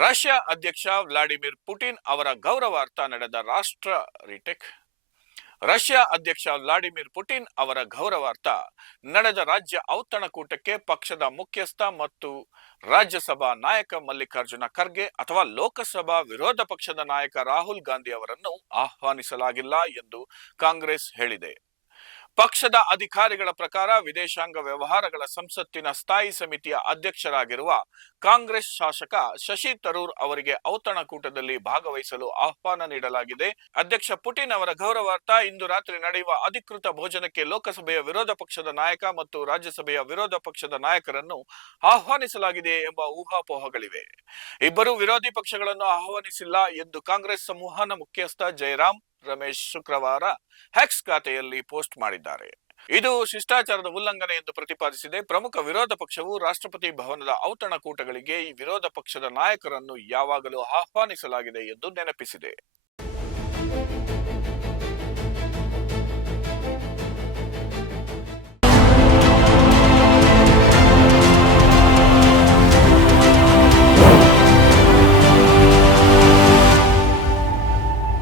Russia ಅಧ್ಯಕ್ಷ Vladimir Putin ಅವರ ಗೌರವಾರ್ಥ ನಡೆದ ರಾಷ್ಟ್ರ ರಿಟೆಕ್. ರಷ್ಯಾ ಅಧ್ಯಕ್ಷ ವ್ಲಾಡಿಮಿರ್ ಪುಟಿನ್ ಅವರ ಗೌರವಾರ್ಥ ನಡೆದ ರಾಜ್ಯ ಔತಣಕೂಟಕ್ಕೆ ಪಕ್ಷದ ಮುಖ್ಯಸ್ಥ ಮತ್ತು ರಾಜ್ಯಸಭಾ ನಾಯಕ ಮಲ್ಲಿಕಾರ್ಜುನ ಖರ್ಗೆ ಅಥವಾ ಲೋಕಸಭಾ ವಿರೋಧ ಪಕ್ಷದ ನಾಯಕ ರಾಹುಲ್ ಗಾಂಧಿ ಅವರನ್ನು ಆಹ್ವಾನಿಸಲಾಗಿಲ್ಲ ಎಂದು ಕಾಂಗ್ರೆಸ್ ಹೇಳಿದೆ. ಪಕ್ಷದ ಅಧಿಕಾರಿಗಳ ಪ್ರಕಾರ ವಿದೇಶಾಂಗ ವ್ಯವಹಾರಗಳ ಸಂಸತ್ತಿನ ಸ್ಥಾಯಿ ಸಮಿತಿಯ ಅಧ್ಯಕ್ಷರಾಗಿರುವ ಕಾಂಗ್ರೆಸ್ ಶಾಸಕ ಶಶಿ ತರೂರ್ ಅವರಿಗೆ ಔತಣಕೂಟದಲ್ಲಿ ಭಾಗವಹಿಸಲು ಆಹ್ವಾನ ನೀಡಲಾಗಿದೆ. ಅಧ್ಯಕ್ಷ ಪುಟಿನ್ ಅವರ ಗೌರವಾರ್ಥ ಇಂದು ರಾತ್ರಿ ನಡೆಯುವ ಅಧಿಕೃತ ಭೋಜನಕ್ಕೆ ಲೋಕಸಭೆಯ ವಿರೋಧ ಪಕ್ಷದ ನಾಯಕ ಮತ್ತು ರಾಜ್ಯಸಭೆಯ ವಿರೋಧ ಪಕ್ಷದ ನಾಯಕರನ್ನು ಆಹ್ವಾನಿಸಲಾಗಿದೆ ಎಂಬ ಊಹಾಪೋಹಗಳಿವೆ. ಇಬ್ಬರು ವಿರೋಧಿ ಪಕ್ಷಗಳನ್ನು ಆಹ್ವಾನಿಸಿಲ್ಲ ಎಂದು ಕಾಂಗ್ರೆಸ್ ಸಂವಹನ ಮುಖ್ಯಸ್ಥ ಜಯರಾಮ್ ರಮೇಶ್ ಶುಕ್ರವಾರ ಹ್ಯಾಕ್ಸ್ ಖಾತೆಯಲ್ಲಿ ಪೋಸ್ಟ್ ಮಾಡಿದ್ದಾರೆ. ಇದು ಶಿಷ್ಟಾಚಾರದ ಉಲ್ಲಂಘನೆ ಎಂದು ಪ್ರತಿಪಾದಿಸಿದೆ. ಪ್ರಮುಖ ವಿರೋಧ ಪಕ್ಷವು ರಾಷ್ಟ್ರಪತಿ ಭವನದ ಔತಣಕೂಟಗಳಿಗೆ ಈ ವಿರೋಧ ಪಕ್ಷದ ನಾಯಕರನ್ನು ಯಾವಾಗಲೂ ಆಹ್ವಾನಿಸಲಾಗಿದೆ ಎಂದು ನೆನಪಿಸಿದೆ.